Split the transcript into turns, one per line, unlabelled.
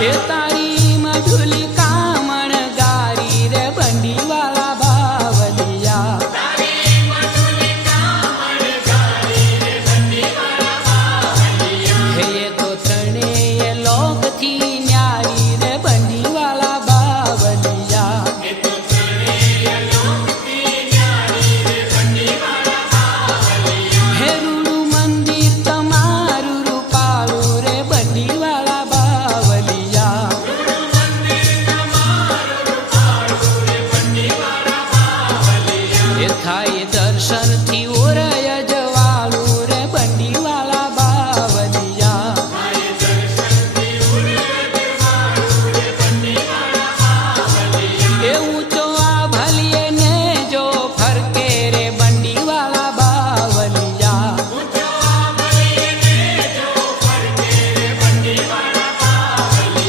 别带 high